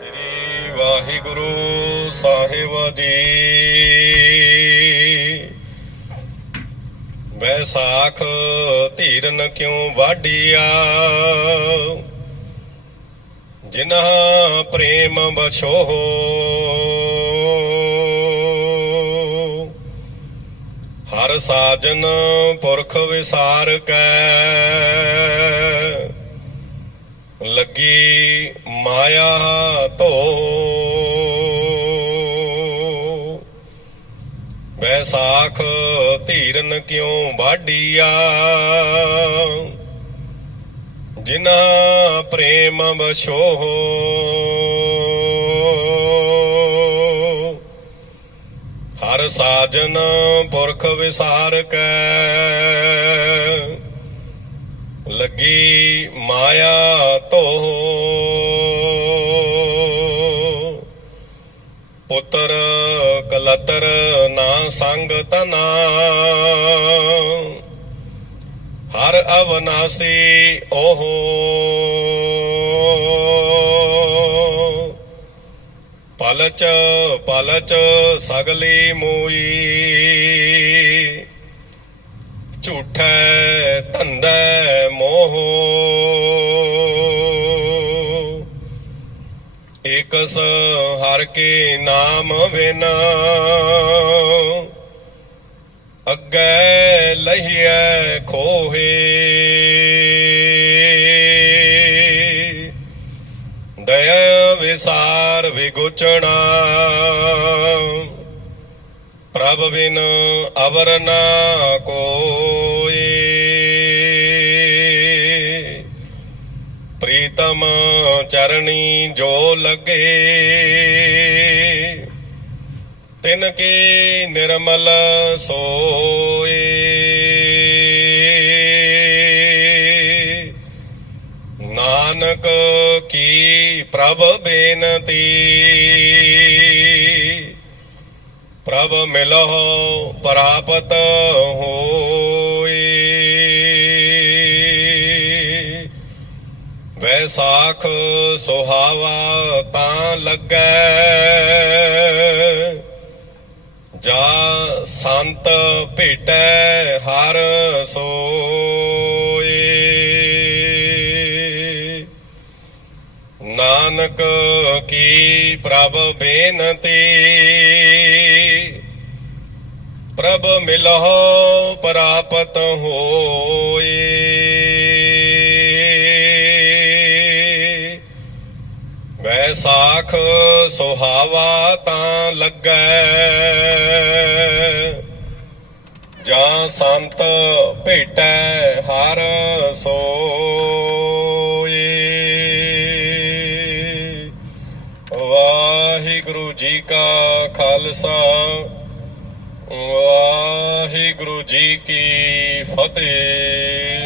ਸ੍ਰੀ ਵਾਹਿਗੁਰੂ ਸਾਹਿਬ ਜੀ। ਵੈਸਾਖ ਧੀਰਨ ਕਿਉ ਵਾਢੀਆ? ਜਿਨ੍ਹਾਂ ਪ੍ਰੇਮ ਬਛੋ ਹਰ ਸਾਜਨ ਪੁਰਖ ਵਿਸਾਰ ਕੈ। ਲੱਗੀ ਮਾਇਆ ਧੋ। ਵੈਸਾਖ ਧੀਰਨ ਕਿਉ ਵਾਢੀਆ? ਜਿਨ੍ਹਾਂ ਪ੍ਰੇਮ ਬਛੋ ਹਰ ਸਾਜਨ ਪੁਰਖ ਵਿਸਾਰ ਕੈ। ਲੱਗੀ ਮਾਇਆ ਤੋ ਪੁੱਤਰ ਕਲਤਰ ਨਾ ਸੰਗ ਤਨਾ। ਹਰ ਅਵਨਾਸੀ ਓਹੋ ਪਲਚ ਪਲਚ ਸਗਲੀ ਮੋਈ। ਝੂਠੈ ਏਕਸ ਹਰ ਕੇ ਨਾਮ ਬਿਨ। ਅੱਗੇ ਲਹੀਐ ਖੋਹੇ। ਦਇਆ ਵਿਸਾਰ ਵਿਗੁਚਣਾ। ਪ੍ਰਭ ਬਿਨ ਅਵਰ ਨਾ ਕੋਈ ਪ੍ਰੀਤਮ ਚਰਣੀ ਜੋ ਲਗੇ, ਤਿਨ ਕੀ ਨਿਰਮਲ ਸੋਏ। ਨਾਨਕ ਕੀ ਪ੍ਰਭ ਬੇਨਤੀ, ਪ੍ਰਭ ਮਿਲਹੁ ਪ੍ਰਾਪਤ ਹੋ ਵੈਸਾਖ ਸੁਹਾਵਾ ਤਾਂ ਲੱਗੈ। ਜਾ ਸੰਤ ਭੇਟੈ ਹਰ ਸੋਈ ਨਾਨਕ ਕੀ ਪ੍ਰਭ ਬੇਨਤੀ, ਪ੍ਰਭ ਮਿਲਹੁ ਪ੍ਰਾਪਤ ਹੋ ਵੈਸਾਖ ਸੁਹਾਵਾ ਤਾਂ ਲੱਗੈ। ਜਾਂ ਸੰਤ ਭੇਟੈ ਹਰ ਸੋਈ ਵਾਹਿਗੁਰੂ ਜੀ ਕਾ ਖਾਲਸਾ, ਵਾਹਿਗੁਰੂ ਜੀ ਕੀ ਫਤਿਹ।